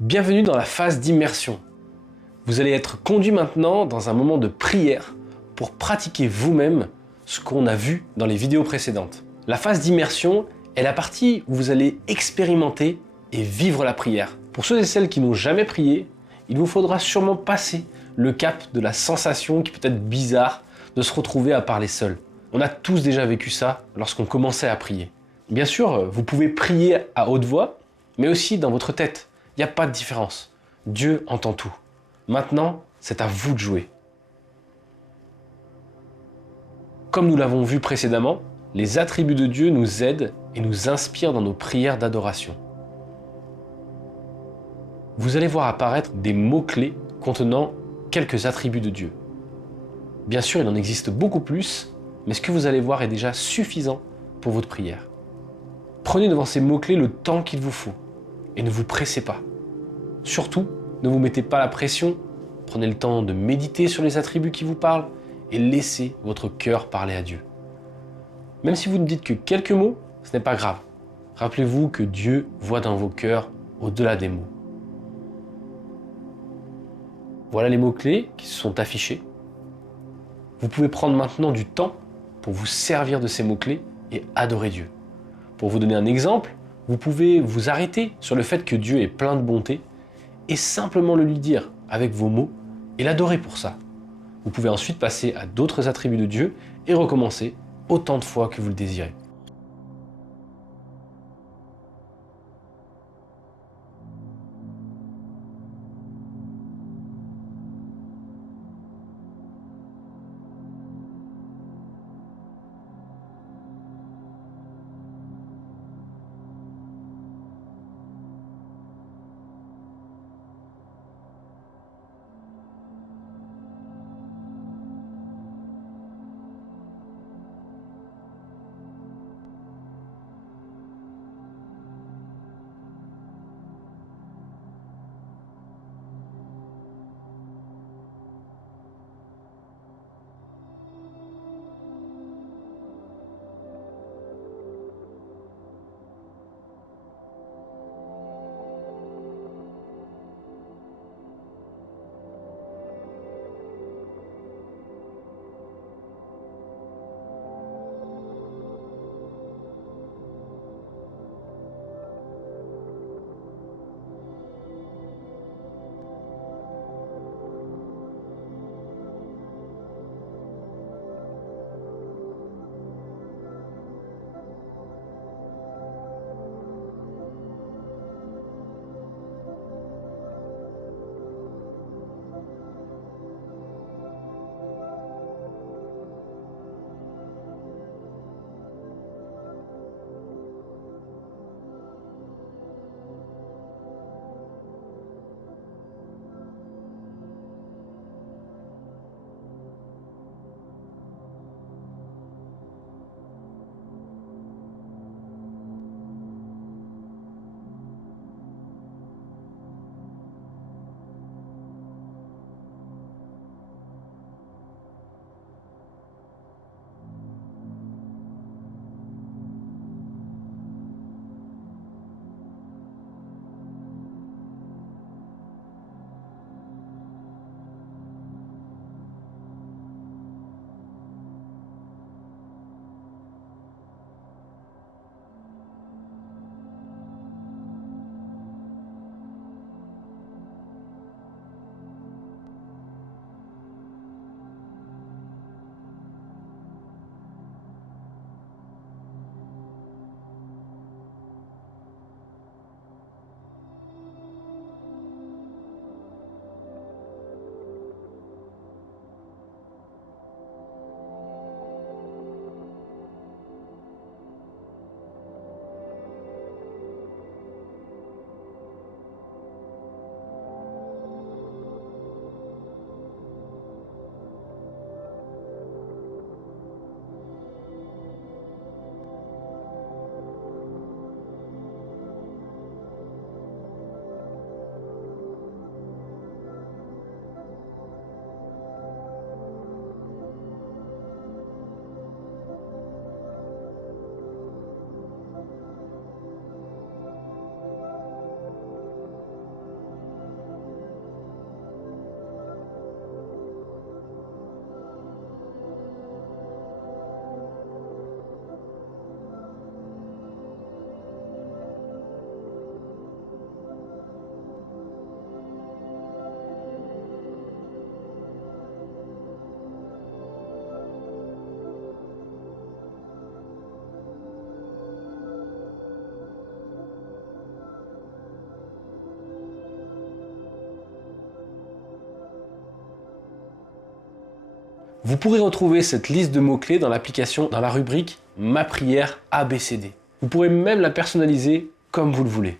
Bienvenue dans la phase d'immersion. Vous allez être conduit maintenant dans un moment de prière pour pratiquer vous-même ce qu'on a vu dans les vidéos précédentes. La phase d'immersion est la partie où vous allez expérimenter et vivre la prière. Pour ceux et celles qui n'ont jamais prié, il vous faudra sûrement passer le cap de la sensation qui peut être bizarre de se retrouver à parler seul. On a tous déjà vécu ça lorsqu'on commençait à prier. Bien sûr, vous pouvez prier à haute voix, mais aussi dans votre tête. Il n'y a pas de différence. Dieu entend tout. Maintenant, c'est à vous de jouer. Comme nous l'avons vu précédemment, les attributs de Dieu nous aident et nous inspirent dans nos prières d'adoration. Vous allez voir apparaître des mots-clés contenant quelques attributs de Dieu. Bien sûr, il en existe beaucoup plus, mais ce que vous allez voir est déjà suffisant pour votre prière. Prenez devant ces mots-clés le temps qu'il vous faut et ne vous pressez pas. Surtout, ne vous mettez pas la pression, prenez le temps de méditer sur les attributs qui vous parlent et laissez votre cœur parler à Dieu. Même si vous ne dites que quelques mots, ce n'est pas grave. Rappelez-vous que Dieu voit dans vos cœurs au-delà des mots. Voilà les mots-clés qui se sont affichés. Vous pouvez prendre maintenant du temps pour vous servir de ces mots-clés et adorer Dieu. Pour vous donner un exemple, vous pouvez vous arrêter sur le fait que Dieu est plein de bonté et simplement le lui dire avec vos mots et l'adorer pour ça. Vous pouvez ensuite passer à d'autres attributs de Dieu et recommencer autant de fois que vous le désirez. Vous pourrez retrouver cette liste de mots-clés dans l'application dans la rubrique Ma prière ABCD. Vous pourrez même la personnaliser comme vous le voulez.